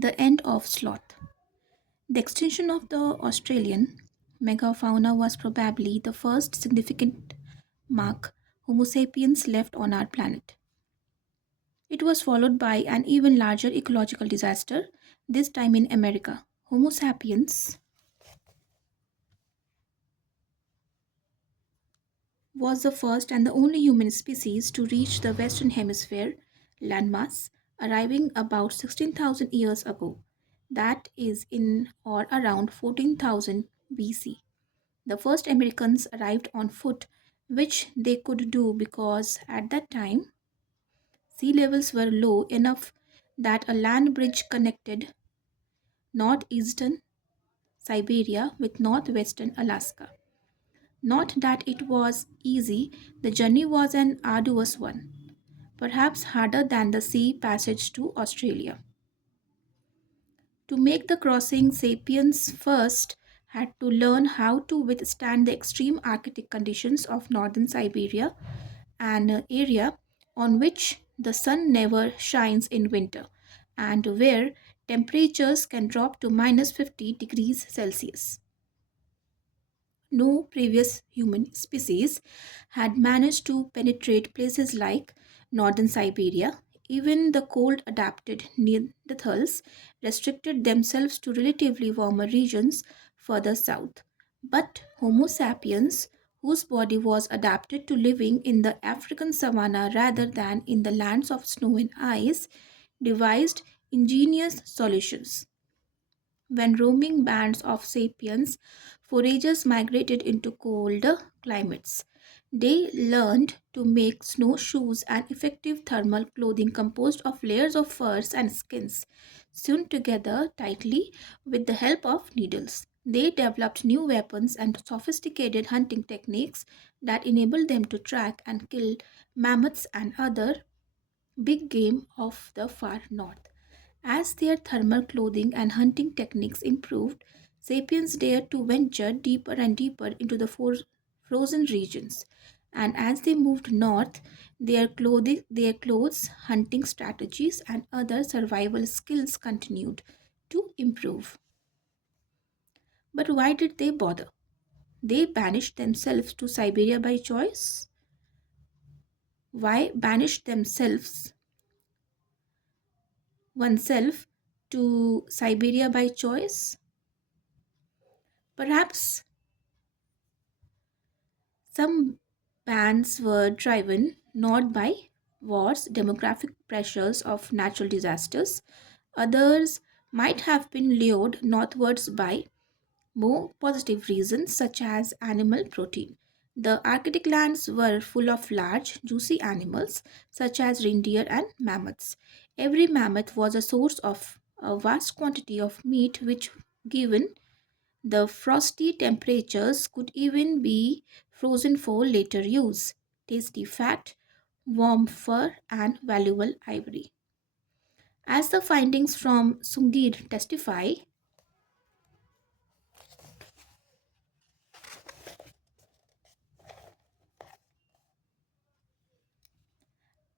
The end of sloth. The extinction of the Australian megafauna was probably the first significant mark Homo sapiens left on our planet. It was followed by an even larger ecological disaster, this time in America. Homo sapiens was the first and the only human species to reach the Western Hemisphere landmass, arriving about 16,000 years ago. That is in or around 14,000 BC. The first Americans arrived on foot, which they could do because at that time sea levels were low enough that a land bridge connected northeastern Siberia with northwestern Alaska. Not that it was easy, the journey was an arduous one, perhaps harder than the sea passage to Australia. To make the crossing, sapiens first had to learn how to withstand the extreme Arctic conditions of northern Siberia, an area on which the sun never shines in winter and where temperatures can drop to minus 50 degrees Celsius. No previous human species had managed to penetrate places like northern Siberia. Even the cold adapted Neanderthals restricted themselves to relatively warmer regions further south. But Homo sapiens, whose body was adapted to living in the African savanna rather than in the lands of snow and ice, devised ingenious solutions. When roaming bands of sapiens foragers migrated into colder climates, they learned to make snowshoes and effective thermal clothing composed of layers of furs and skins, sewn together tightly with the help of needles. They developed new weapons and sophisticated hunting techniques that enabled them to track and kill mammoths and other big game of the far north. As their thermal clothing and hunting techniques improved, sapiens dared to venture deeper and deeper into the frozen regions. And as they moved north, their clothes, hunting strategies, and other survival skills continued to improve. But why did they bother? They banished themselves to Siberia by choice. Why banish themselves oneself to Siberia by choice? Perhaps some bans were driven not by wars, demographic pressures of natural disasters. Others might have been lured northwards by more positive reasons such as animal protein. The Arctic lands were full of large, juicy animals such as reindeer and mammoths. Every mammoth was a source of a vast quantity of meat, which, given the frosty temperatures, could even be frozen for later use. Tasty fat, warm fur, and valuable ivory. As the findings from Sungir testify,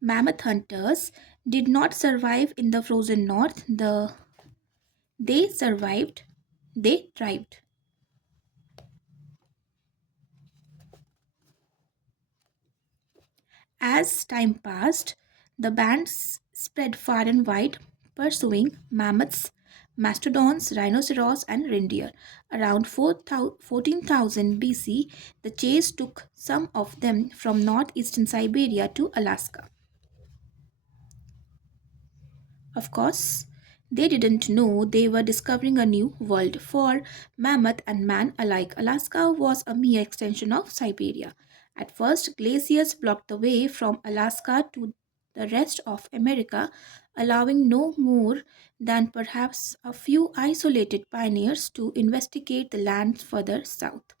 mammoth hunters did not survive in the frozen north. They survived, they thrived. As time passed, the bands spread far and wide, pursuing mammoths, mastodons, rhinoceros, and reindeer. Around 14,000 BC, the chase took some of them from northeastern Siberia to Alaska. Of course, they didn't know they were discovering a new world. For mammoth and man alike, Alaska was a mere extension of Siberia. At first, glaciers blocked the way from Alaska to the rest of America, allowing no more than perhaps a few isolated pioneers to investigate the lands further south.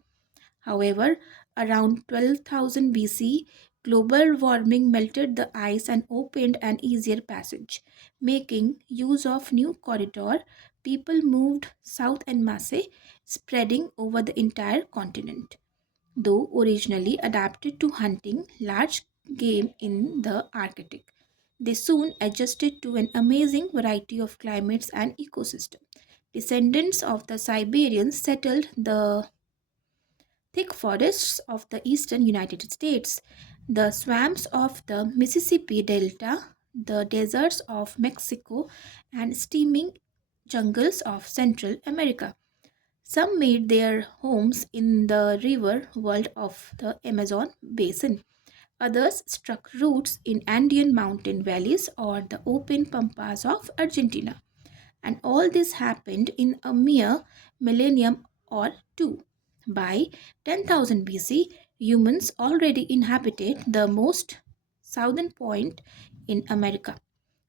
However, around 12,000 BC, global warming melted the ice and opened an easier passage. Making use of new corridor, people moved south en masse, spreading over the entire continent. Though originally adapted to hunting large game in the Arctic, They soon adjusted to an amazing variety of climates and ecosystems. Descendants of the Siberians settled the thick forests of the eastern United States, the swamps of the Mississippi Delta, the deserts of Mexico, and steaming jungles of Central America. Some made their homes in the river world of the Amazon basin. Others struck roots in Andean mountain valleys or the open pampas of Argentina. And all this happened in a mere millennium or two. By 10,000 BC, humans already inhabited the most southern point in America,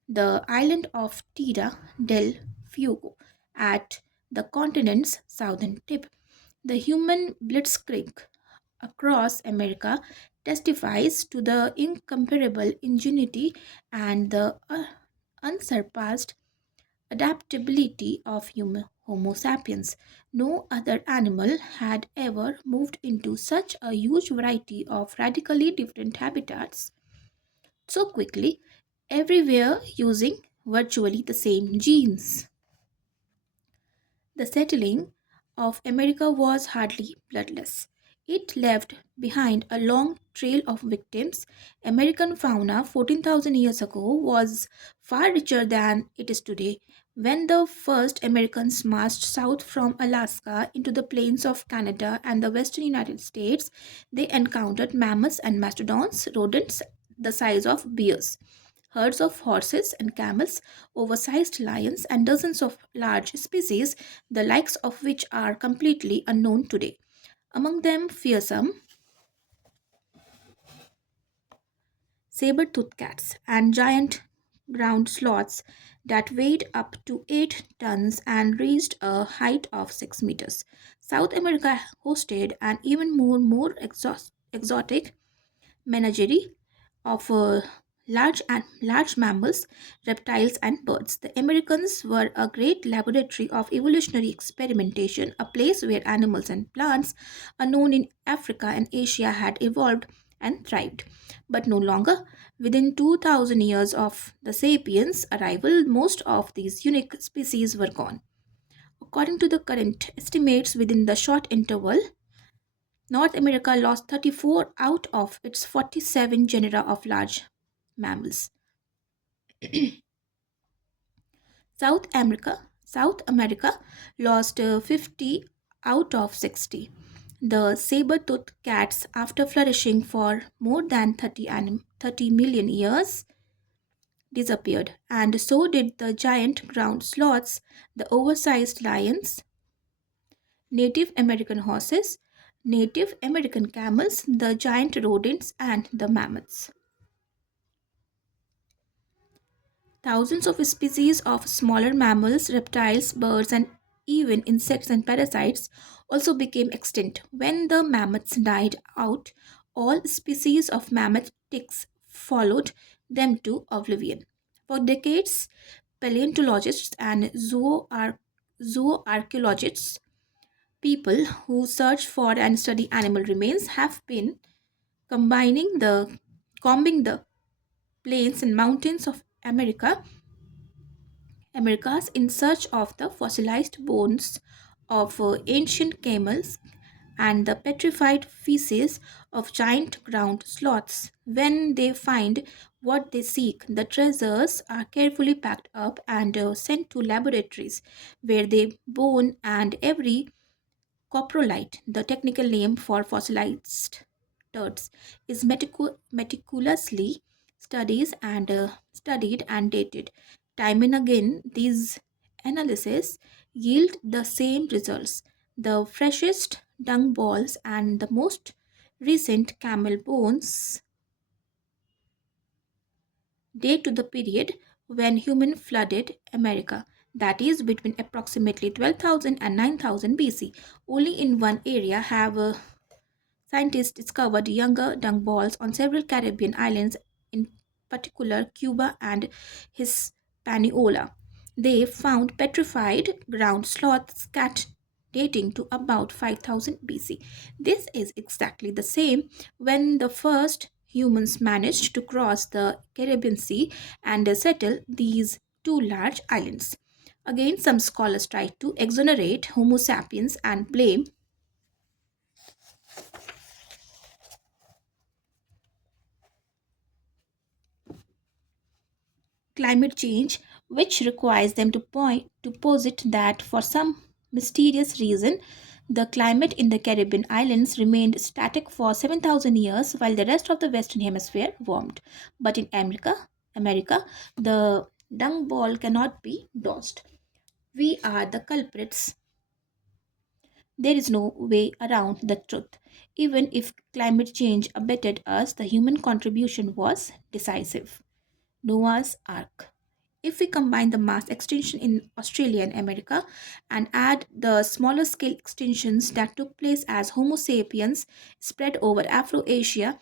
the island of Tierra del Fuego, at the continent's southern tip. The human blitzkrieg across America testifies to the incomparable ingenuity and the unsurpassed adaptability of Homo sapiens. No other animal had ever moved into such a huge variety of radically different habitats so quickly, everywhere using virtually the same genes. The settling of America was hardly bloodless. It left behind a long trail of victims. American fauna 14,000 years ago was far richer than it is today. When the first Americans marched south from Alaska into the plains of Canada and the western United States, they encountered mammoths and mastodons, rodents the size of bears, herds of horses and camels, oversized lions, and dozens of large species, the likes of which are completely unknown today. Among them, fearsome saber-toothed cats and giant ground sloths that weighed up to 8 tons and reached a height of 6 meters. South America hosted an even more exotic menagerie of large mammals, reptiles, and birds. The Americans were a great laboratory of evolutionary experimentation, a place where animals and plants unknown in Africa and Asia had evolved and thrived. But no longer. Within 2000 years of the sapiens' arrival, most of these unique species were gone. According to the current estimates, within the short interval, North America lost 34 out of its 47 genera of large mammals. South America lost 50 out of 60. The saber-toothed cats, after flourishing for more than 30 million years, disappeared, and so did the giant ground sloths, the oversized lions, Native American horses, Native American camels, the giant rodents, and the mammoths. Thousands of species of smaller mammals, reptiles, birds, and even insects and parasites also became extinct. When the mammoths died out, all species of mammoth ticks followed them to oblivion. For decades, paleontologists and zooarchaeologists, people who search for and study animal remains, have been combining the combing the plains and mountains of Americas in search of the fossilized bones of ancient camels and the petrified feces of giant ground sloths. When they find what they seek, the treasures are carefully packed up and sent to laboratories where they bone and every coprolite, the technical name for fossilized turds, is meticulously studied and dated. Time and again, these analyses yield the same results. The freshest dung balls and the most recent camel bones date to the period when human flooded America, that is between approximately 12,000 and 9,000 BC. Only in one area have scientists discovered younger dung balls on several Caribbean islands, in particular Cuba and Hispaniola. They found petrified ground sloth scat dating to about 5000 BC. This is exactly the same when the first humans managed to cross the Caribbean Sea and settle these two large islands. Again, some scholars try to exonerate Homo sapiens and blame climate change, which requires them to point to posit that for some mysterious reason, the climate in the Caribbean islands remained static for 7,000 years while the rest of the Western Hemisphere warmed. But in America, the dung ball cannot be dodged. We are the culprits. There is no way around the truth. Even if climate change abetted us, the human contribution was decisive. Noah's Ark. If we combine the mass extinction in Australia and America and add the smaller scale extinctions that took place as Homo sapiens spread over Afro-Asia,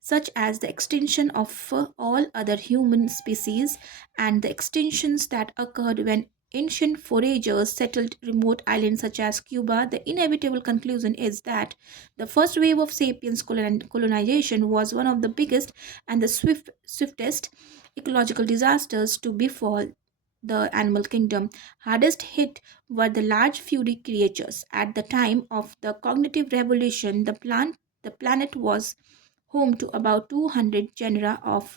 such as the extinction of all other human species and the extinctions that occurred when ancient foragers settled remote islands such as Cuba, the inevitable conclusion is that the first wave of sapiens colonization was one of the biggest and the swiftest ecological disasters to befall the animal kingdom. Hardest hit were the large furry creatures. At the time of the cognitive revolution, the planet was home to about 200 genera of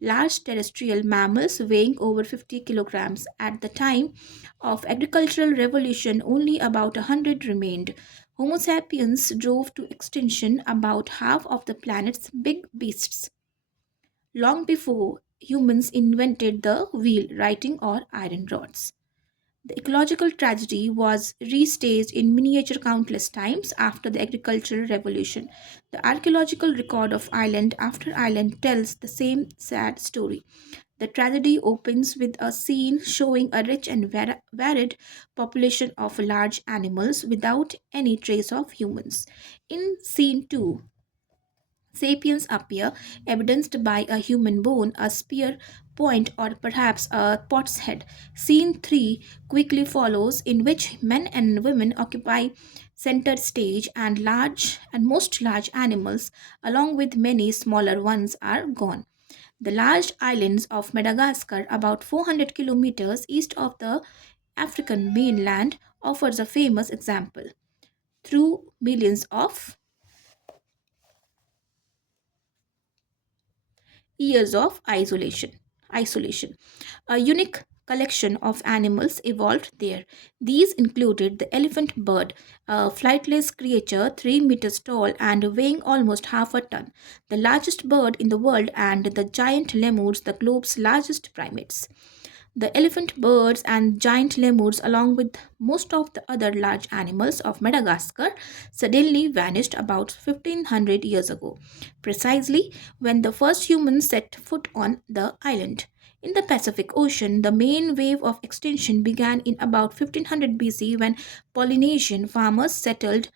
large terrestrial mammals weighing over 50 kilograms. At the time of agricultural revolution, only about 100 remained. Homo sapiens drove to extinction about half of the planet's big beasts long before humans invented the wheel, writing, or iron rods. The ecological tragedy was restaged in miniature countless times after the agricultural revolution. The archaeological record of island after island tells the same sad story. The tragedy opens with a scene showing a rich and varied population of large animals without any trace of humans. In scene 2, sapiens appear, evidenced by a human bone, a spear point, or perhaps a pot's head. Scene 3 quickly follows, in which men and women occupy center stage and most large animals, along with many smaller ones, are gone. The large islands of Madagascar, about 400 kilometers east of the African mainland, offers a famous example. Through millions of years of isolation. A unique collection of animals evolved there. These included the elephant bird, a flightless creature 3 meters tall and weighing almost half a ton, the largest bird in the world, and the giant lemurs, the globe's largest primates. The elephant birds and giant lemurs, along with most of the other large animals of Madagascar, suddenly vanished about 1500 years ago, precisely when the first humans set foot on the island. In the Pacific Ocean, the main wave of extinction began in about 1500 BC when Polynesian farmers settled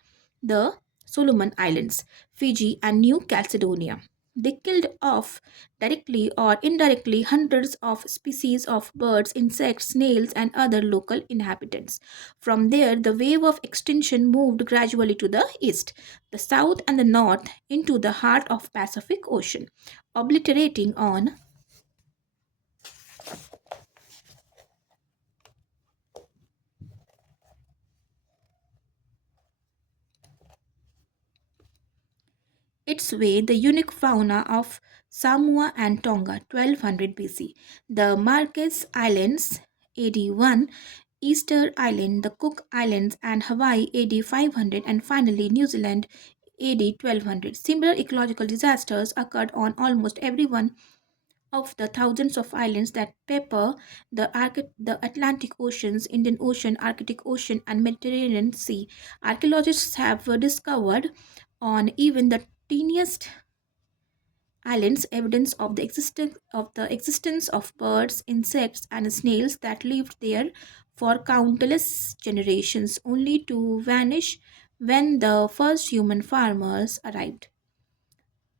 the Solomon Islands, Fiji, and New Caledonia. They killed off directly or indirectly hundreds of species of birds, insects, snails, and other local inhabitants. From there, the wave of extinction moved gradually to the east, the south, and the north into the heart of Pacific Ocean, obliterating on its way the unique fauna of Samoa and Tonga 1200 BC, the Marquess Islands AD 1, Easter Island, the Cook Islands, and Hawaii AD 500, and finally New Zealand AD 1200. Similar ecological disasters occurred on almost every one of the thousands of islands that pepper the Atlantic Oceans, Indian Ocean, Arctic Ocean, and Mediterranean Sea. Archaeologists have discovered on even the teeniest islands evidence of the existence of birds, insects, and snails that lived there for countless generations, only to vanish when the first human farmers arrived.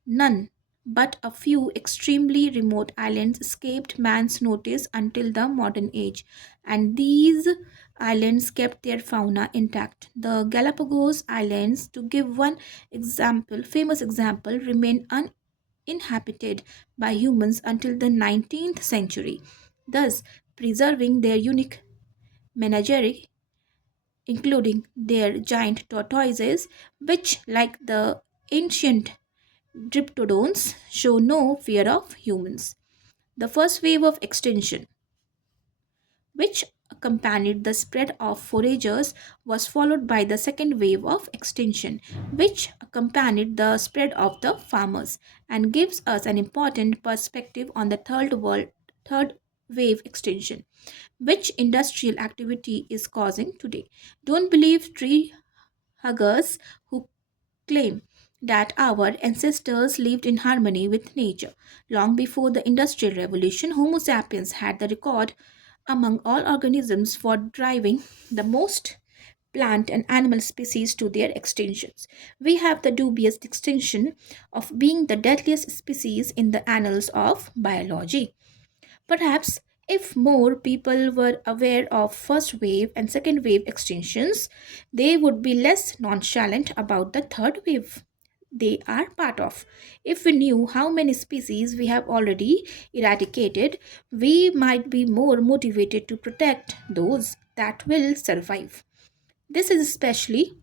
None but a few extremely remote islands escaped man's notice until the modern age, and these islands kept their fauna intact. The Galapagos Islands, to give one famous example, remain inhabited by humans until the 19th century, thus preserving their unique menagerie, including their giant tortoises, which, like the ancient Diptodons, show no fear of humans. The first wave of extinction, which accompanied the spread of foragers, was followed by the second wave of extinction, which accompanied the spread of the farmers, and gives us an important perspective on the third wave extinction, which industrial activity is causing today. Don't believe tree huggers who claim that our ancestors lived in harmony with nature. Long before the Industrial Revolution, Homo sapiens had the record among all organisms for driving the most plant and animal species to their extinctions. We have the dubious distinction of being the deadliest species in the annals of biology. Perhaps if more people were aware of first wave and second wave extinctions, they would be less nonchalant about the third wave they are part of. If we knew how many species we have already eradicated, we might be more motivated to protect those that will survive. This is especially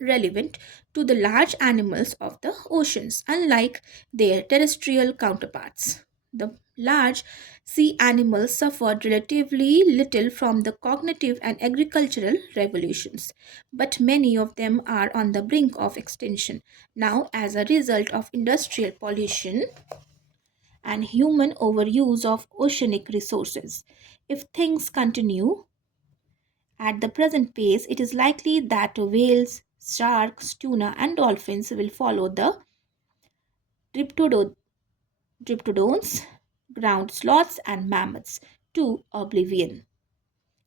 relevant to the large animals of the oceans, unlike their terrestrial counterparts. The large sea animals suffered relatively little from the cognitive and agricultural revolutions, but many of them are on the brink of extinction now as a result of industrial pollution and human overuse of oceanic resources. If things continue at the present pace, it is likely that whales, sharks, tuna, and dolphins will follow the diptodo- diptodons, ground sloths, and mammoths to oblivion.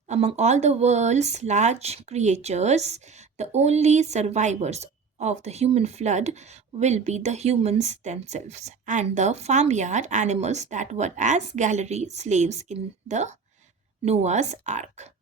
Among all the world's large creatures, the only survivors of the human flood will be the humans themselves and the farmyard animals that were as gallery slaves in the Noah's Ark.